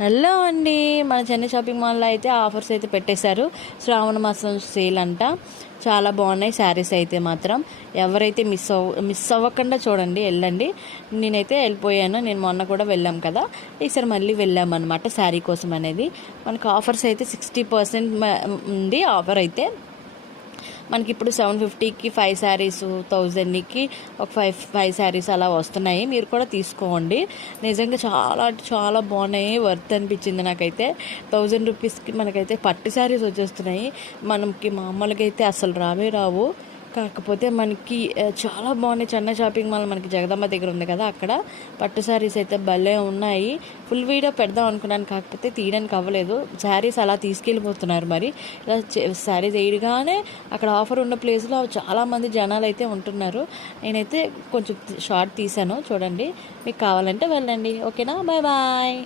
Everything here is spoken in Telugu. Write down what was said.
హలో అండి, మన చెన్నై షాపింగ్ మాల్లో అయితే ఆఫర్స్ అయితే పెట్టేశారు. శ్రావణ మాసం సేల్ అంట. చాలా బాగున్నాయి శారీస్ అయితే మాత్రం. ఎవరైతే మిస్ అవ్వకుండా చూడండి, వెళ్ళండి. నేనైతే వెళ్ళిపోయాను, నేను మొన్న కూడా వెళ్ళాం కదా, ఈసారి మళ్ళీ వెళ్ళామన్నమాట శారీ కోసం అనేది. మనకు ఆఫర్స్ అయితే 60% ఉంది ఆఫర్ అయితే. మనకి ఇప్పుడు 750కి 5 శారీస్, 1000కి ఒక ఫైవ్ శారీస్ అలా వస్తున్నాయి. మీరు కూడా తీసుకోండి. నిజంగా చాలా చాలా బాగున్నాయి. వర్త్ అనిపించింది నాకైతే. 1000 రూపీస్కి మనకైతే పట్టు శారీస్ వచ్చేస్తున్నాయి. మనకి మామూలుగా అయితే అసలు రావు. కాకపోతే మనకి చాలా బాగున్నాయి. చెన్నై షాపింగ్ మాల్ మనకి జగదమ్మ దగ్గర ఉంది కదా, అక్కడ పట్టు శారీస్ అయితే భలే ఉన్నాయి. ఫుల్ వీడియో పెడదాం అనుకున్నాను, కాకపోతే తీయడానికి అవ్వలేదు. శారీస్ అలా తీసుకెళ్ళిపోతున్నారు. మరి ఇలా శారీస్ వేయగానే అక్కడ ఆఫర్ ఉన్న ప్లేస్లో చాలామంది జనాలు అయితే ఉంటున్నారు. నేనైతే కొంచెం షార్ట్ తీశాను, చూడండి. మీకు కావాలంటే వెళ్ళండి. ఓకేనా, బాయ్ బాయ్.